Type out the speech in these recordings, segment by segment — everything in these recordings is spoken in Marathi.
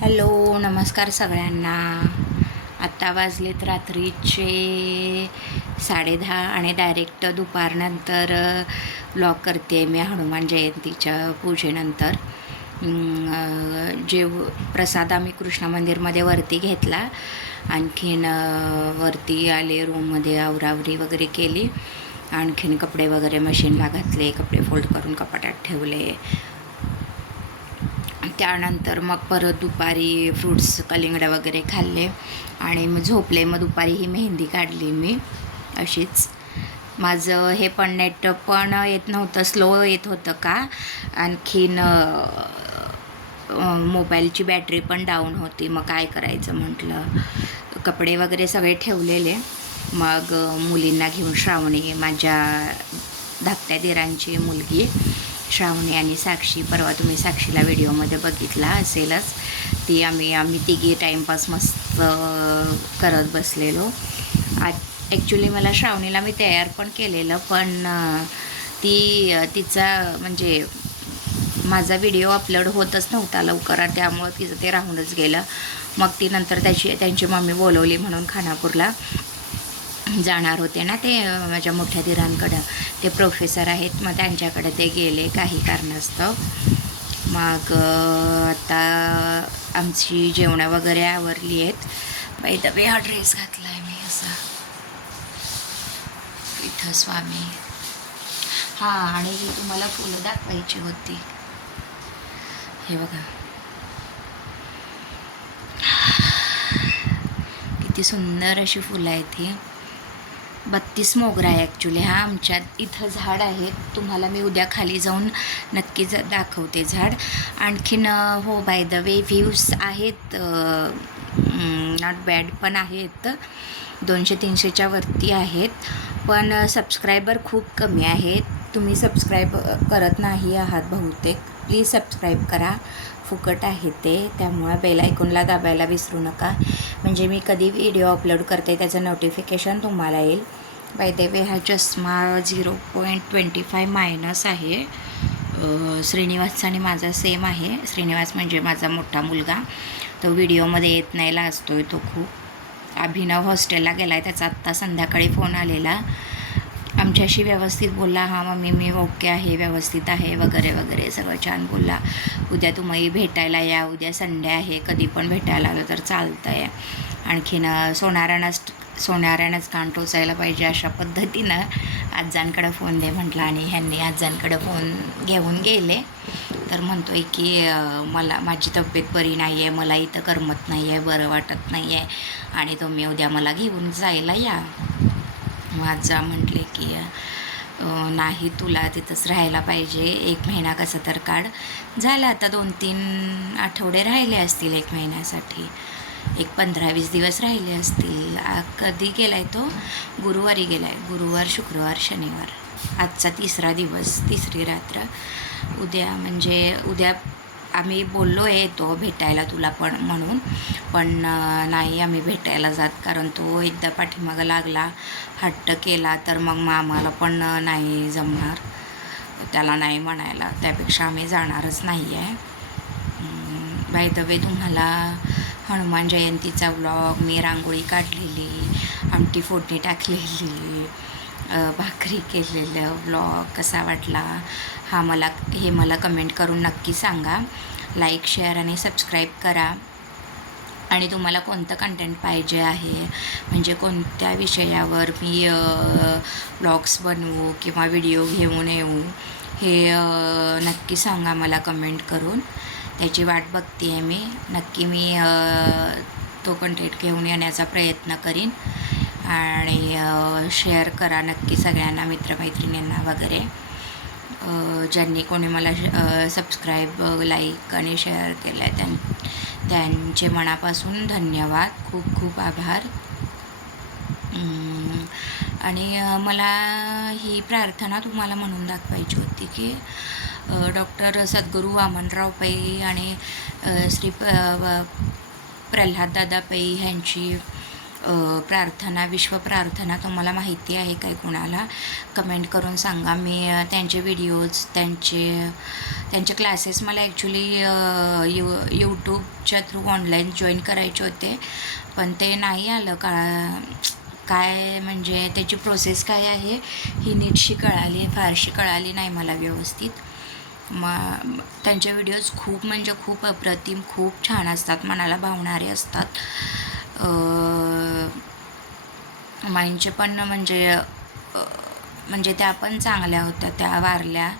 हॅलो, नमस्कार सगळ्यांना. आत्ता वाजलेत रात्रीचे 10:30 आणि डायरेक्ट दुपारनंतर ब्लॉग करते आहे मी हनुमान जयंतीच्या पूजेनंतर. प्रसाद आम्ही कृष्ण मंदिरमध्ये वरती घेतला. आणखीन वरती आले, रूममध्ये आवरावरी वगैरे केली. आणखीन कपडे वगैरे मशीनला घातले, कपडे फोल्ड करून कपाटात ठेवले. त्यानंतर मग परत दुपारी फ्रूट्स कलिंगडं वगैरे खाल्ले आणि मग झोपले. मग दुपारी ही मेहंदी काढली मी अशीच. माझं हे पण नेट पण येत नव्हतं, स्लो येत होतं का. आणखीन मोबाईलची बॅटरी पण डाऊन होती. मग काय करायचं म्हटलं, कपडे वगैरे सगळे ठेवलेले. मग मुलींना घेऊन, श्रावणी माझ्या धाकट्या दिरांची मुलगी श्रावणी आणि साक्षी, परवा तुम्ही साक्षीला व्हिडिओमध्ये बघितला असेलच, ती आम्ही तिघी टाईमपास मस्त करत बसलेलो. ॲक्च्युली मला श्रावणीला मी तयार पण केलेलं, पण तिचा म्हणजे माझा व्हिडिओ अपलोड होतच नव्हता लवकर, त्यामुळं तिचं ते राहूनच गेलं. मग ती नंतर त्यांची मम्मी बोलवली म्हणून खानापूरला जाणार होते ना ते माझ्या मोठ्या दिरांकडं, ते प्रोफेसर आहेत. मग त्यांच्याकडे ते गेले काही कारणास्तव. मग आता आमची जेवणं वगैरे आवरली आहेत. बाय द वे, हा ड्रेस घातला आहे मी असा विठ्ठल स्वामी. हां, आणि ही तुम्हाला फुलं दाखवायची होती. हे बघा किती सुंदर अशी फुलं आहेत. ही 32 मोगरा आहे ॲक्च्युली. हा आमच्या इथं झाड आहे, तुम्हाला मी उद्या खाली जाऊन नक्कीच दाखवते झाड. आणखीन हो, बाय द वे, व्ह्यूज आहेत नॉट बॅड पण आहेत, 200-300च्या वरती आहेत. पण सबस्क्रायबर खूप कमी आहेत. तुम्ही सबस्क्राईब करत नाही आहात बहुतेक. प्लीज सबस्क्राईब करा, फुकट आहे ते. त्यामुळं बेल आयकॉनला दाबायला विसरू नका, म्हणजे मी कधी व्हिडिओ अपलोड करते त्याचं नोटिफिकेशन तुम्हाला येईल. बाय द वे, हा चष्मा 0.25 मायनस आहे. श्रीनिवासचा आणि माझा सेम आहे. श्रीनिवास म्हणजे माझा मोठा मुलगा, तो व्हिडिओमध्ये येत नाही, लाजतोय तो खूप. अभिनव हॉस्टेलला गेला आहे, त्याचा आत्ता संध्याकाळी फोन आलेला. आमच्याशी व्यवस्थित बोलला, हां मम्मी मी ओके आहे, व्यवस्थित आहे वगैरे वगैरे, सगळं छान बोलला. उद्या तुम्ही भेटायला या, उद्या संडे आहे, कधी पण भेटायला आलं तर चालतं आहे. आणखीन सोनाऱ्यानंच कान टोचायला पाहिजे अशा पद्धतीनं आजांकडं फोन दे म्हटलं, आणि ह्यांनी आजांकडं फोन घेऊन गेले. तर म्हणतो आहे की माझी तब्येत बरी नाही आहे, मला इथं करमत नाही आहे, बरं वाटत नाही आहे, आणि तुम्ही उद्या मला घेऊन जायला या. माझा म्हटले की नाही, तुला तिथंच राहायला पाहिजे, 1 महिना कसं तर काढ. झालं आता 2-3 आठवडे राहिले असतील 1 महिन्यासाठी, 15-20 दिवस राहिले असतील. कधी गेला आहे तो? गुरुवारी गेला आहे. गुरुवार, शुक्रवार, शनिवार, आजचा 3रा दिवस, 3री रात्र. उद्या आम्ही बोललो आहे येतो भेटायला तुला पण म्हणून, पण नाही आम्ही भेटायला जात, कारण तो एकदा पाठीमागं लागला, हट्ट केला, तर मग आम्हाला पण नाही जमणार त्याला नाही म्हणायला, त्यापेक्षा आम्ही जाणारच नाही आहे. बाय द वे, तुम्हाला हनुमान जयंतीचा व्लॉग, मी रांगोळी काढलेली, आमटी फोडणी टाकलेली, भाकरी केलेलं व्लॉग कसा वाटला हे मला कमेंट करून नक्की सांगा. लाईक, शेअर आणि सबस्क्राईब करा. आणि तुम्हाला कोणतं कंटेंट पाहिजे आहे, म्हणजे कोणत्या विषयावर मी व्लॉग्स बनवू किंवा व्हिडिओ घेऊन येऊ, हे नक्की सांगा मला कमेंट करून. त्याची वाट बघते आहे मी. नक्की मी तो कंटेंट घेऊन येण्याचा प्रयत्न करीन. आणि शेअर करा नक्की सगळ्यांना, मित्रमैत्रिणींना वगैरे. ज्यांनी कोणी मला सबस्क्राईब, लाईक आणि शेअर केलं आहे त्यांचे मनापासून धन्यवाद, खूप खूप आभार. आणि मला ही प्रार्थना तुम्हाला म्हणून दाखवायची होती की डॉक्टर सद्गुरू वामनराव पै आणि श्री प्रल्हाददादा पै ह्यांची प्रार्थना, विश्व प्रार्थना तुम्हाला माहिती आहे काय कोणाला? कमेंट करून सांगा. मी त्यांचे व्हिडिओज, त्यांचे क्लासेस मला ॲक्च्युली यूट्यूबच्या थ्रू ऑनलाईन जॉईन करायचे होते, पण ते नाही आलं. काय म्हणजे त्याची प्रोसेस काय आहे ही नीटशी कळाली, फारशी कळाली नाही मला व्यवस्थित. त्यांचे व्हिडिओज खूप म्हणजे खूप अप्रतिम, खूप छान असतात, मनाला भावणारे असतात. माईंचे पण म्हणजे त्या पण चांगल्या होत्या. त्या वारल्या,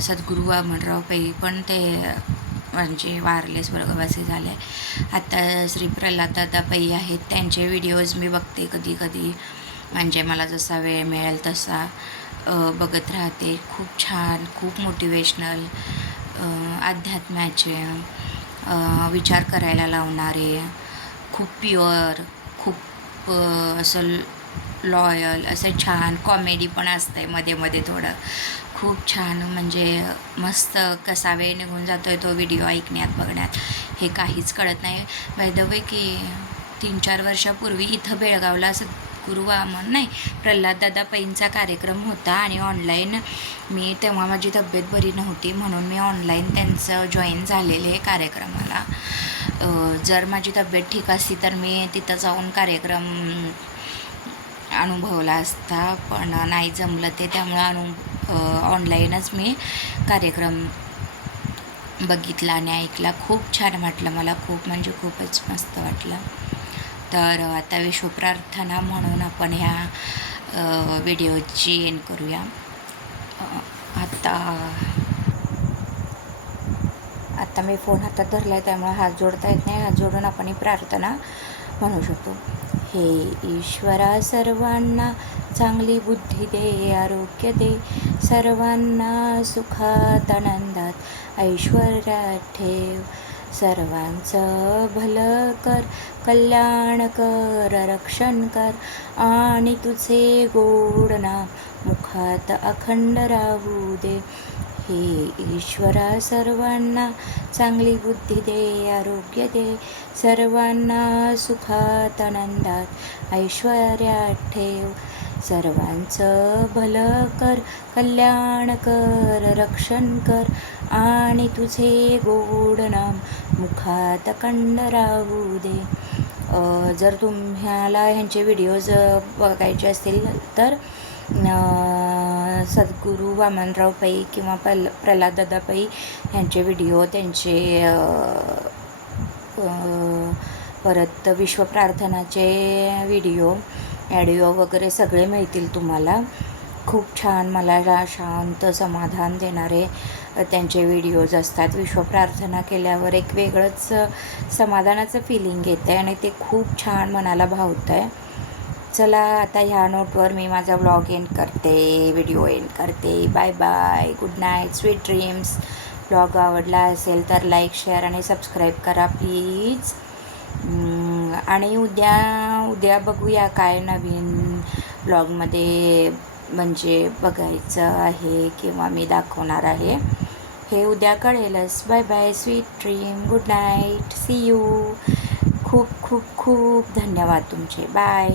सद्गुरू वामनराव पै पण ते म्हणजे वारले, स्वर्गवासी झाले. आता श्री प्रल्हाददादा पै आहेत, त्यांचे व्हिडिओज मी बघते कधी कधी, म्हणजे मला जसा वेळ मिळेल तसा बघत राहते. खूप छान, खूप मोटिवेशनल, अध्यात्माचे विचार करायला लावणारे, खूप प्युअर, खूप असं लॉयल, असं छान. कॉमेडी पण असते मध्ये मध्ये थोडं, खूप छान. म्हणजे मस्त कसा वेळ निघून जातो आहे तो व्हिडिओ ऐकण्यात, बघण्यात, हे काहीच कळत नाही. बाय द वे की 3-4 वर्षापूर्वी इथं बेळगावला सद्गुरू वामन नाही, प्रल्हाददादा पैंचा कार्यक्रम होता आणि ऑनलाईन मी, तेव्हा माझी तब्येत बरी नव्हती म्हणून मी ऑनलाईन त्यांचं जॉईन झालेले कार्यक्रमाला. जर माझी तब्येत ठीक असती तर मी तिथं जाऊन कार्यक्रम अनुभवला असता, पण नाही जमलं ते. त्यामुळं ऑनलाईनच मी कार्यक्रम बघितला आणि ऐकला. खूप छान वाटलं मला, खूप म्हणजे खूपच मस्त वाटलं. तर आता विश्वप्रार्थना म्हणून आपण ह्या व्हिडिओची एंड करूया. आता मी फोन हातात धरला आहे त्यामुळे हात जोडता येत नाही. हात जोडून आपण ही प्रार्थना म्हणू शकतो. हे ईश्वरा, सर्वांना चांगली बुद्धी दे, आरोग्य दे, सर्वांना सुखात आनंदात ऐश्वर्यात ठेव, सर्वांचं भलं कर, कल्याण कर, रक्षण कर, आणि तुझे गोड नाम मुखात अखंड राहू दे. हे ईश्वरा, सर्वांना चांगली बुद्धी दे, आरोग्य दे, सर्वांना सुखात आनंदात ऐश्वर्यात ठेव, सर्वांचं भलं कर, कल्याण कर, रक्षण कर, आणि तुझे गोड नाम मुखात अखंड राहू दे. जर तुम्हाला ह्यांचे व्हिडिओज बघायचे असतील तर सद्गुरू वामनराव पै किंवा प्रल्हाददादा पै यांचे व्हिडिओ, त्यांचे परत विश्वप्रार्थनाचे व्हिडिओ, ॲडिओ वगैरे सगळे मिळतील तुम्हाला. खूप छान, मला शांत समाधान देणारे त्यांचे व्हिडिओज असतात. विश्वप्रार्थना केल्यावर एक वेगळंच समाधानाचं फिलिंग येतं आहे आणि ते खूप छान मनाला भावतं आहे. चला, आता ह्या नोटवर मी माझा व्लॉग एंड करते, व्हिडिओ एंड करते. Bye bye, good night, sweet dreams. Vlog आवडला असेल तर लाईक, शेअर आणि सबस्क्राईब करा प्लीज. आणि उद्या बघूया काय नवीन व्लॉगमध्ये म्हणजे बघायचं आहे किंवा मी दाखवणार आहे, हे उद्या कळेलच. Bye bye, sweet dream, good night, see you. खूप खूप खूप धन्यवाद तुमचे. बाय.